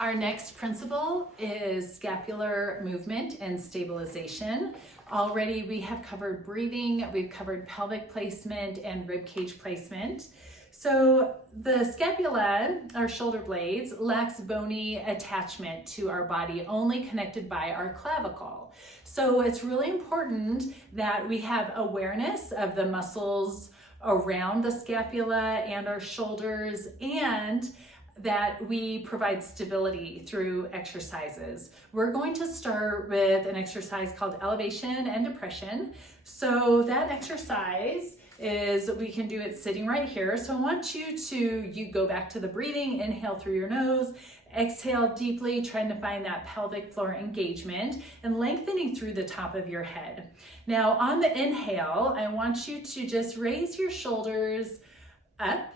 Our next principle is scapular movement and stabilization. Already we have covered breathing, we've covered pelvic placement and rib cage placement. So the scapula, our shoulder blades, lacks bony attachment to our body, only connected by our clavicle. So it's really important that we have awareness of the muscles around the scapula and our shoulders, and that we provide stability through exercises. We're going to start with an exercise called elevation and depression. So that exercise is, we can do it sitting right here. So I want you go back to the breathing, inhale through your nose, exhale deeply, trying to find that pelvic floor engagement and lengthening through the top of your head. Now on the inhale, I want you to just raise your shoulders up,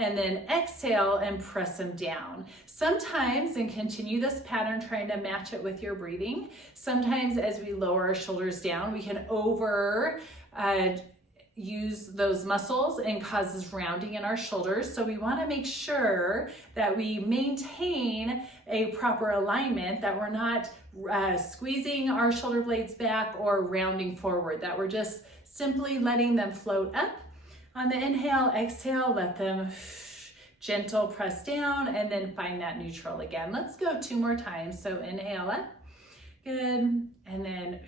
and then exhale and press them down. Sometimes, and continue this pattern trying to match it with your breathing, sometimes as we lower our shoulders down, we can use those muscles and causes rounding in our shoulders. So we wanna make sure that we maintain a proper alignment, that we're not squeezing our shoulder blades back or rounding forward, that we're just simply letting them float up. On the inhale, exhale, let them gentle press down, and then find that neutral again. Let's go 2 more times. So inhale up, good, and then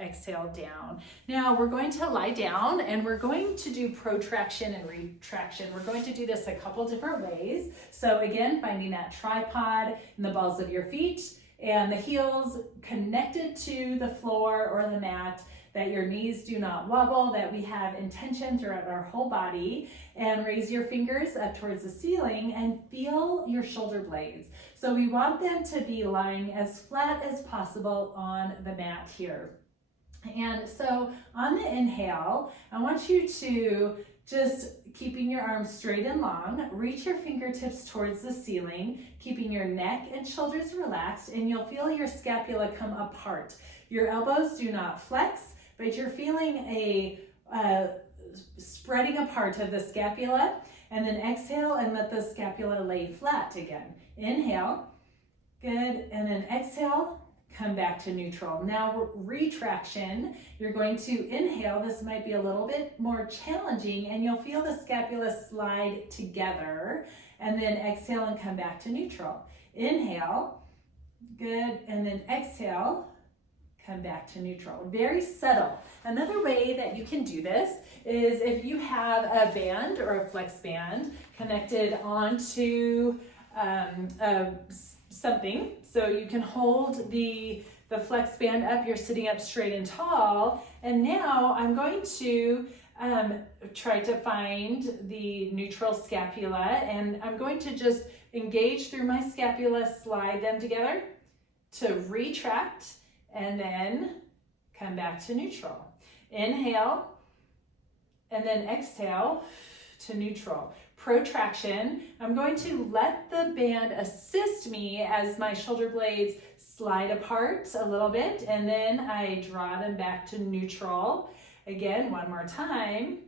exhale down. Now we're going to lie down and we're going to do protraction and retraction. We're going to do this a couple different ways. So again, finding that tripod in the balls of your feet and the heels connected to the floor or the mat, that your knees do not wobble, that we have intention throughout our whole body, and raise your fingers up towards the ceiling and feel your shoulder blades. So we want them to be lying as flat as possible on the mat here. And so on the inhale, I want you to just keeping your arms straight and long, reach your fingertips towards the ceiling, keeping your neck and shoulders relaxed, and you'll feel your scapula come apart. Your elbows do not flex, but you're feeling a spreading apart of the scapula, and then exhale and let the scapula lay flat again. Inhale, good, and then exhale, come back to neutral. Now retraction, you're going to inhale. This might be a little bit more challenging, and you'll feel the scapula slide together, and then exhale and come back to neutral. Inhale, good, and then exhale, come back to neutral. Very subtle. Another way that you can do this is if you have a band or a flex band connected onto something. So you can hold the flex band up, you're sitting up straight and tall. And now I'm going to try to find the neutral scapula, and I'm going to just engage through my scapula, slide them together to retract, and then come back to neutral. Inhale, and then exhale to neutral. Protraction, I'm going to let the band assist me as my shoulder blades slide apart a little bit, and then I draw them back to neutral. Again, 1 more time,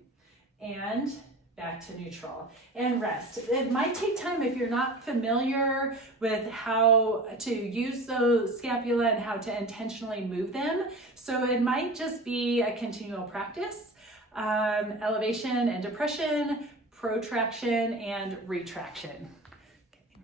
and back to neutral, and rest. It might take time if you're not familiar with how to use those scapula and how to intentionally move them. So it might just be a continual practice. Elevation and depression, protraction and retraction.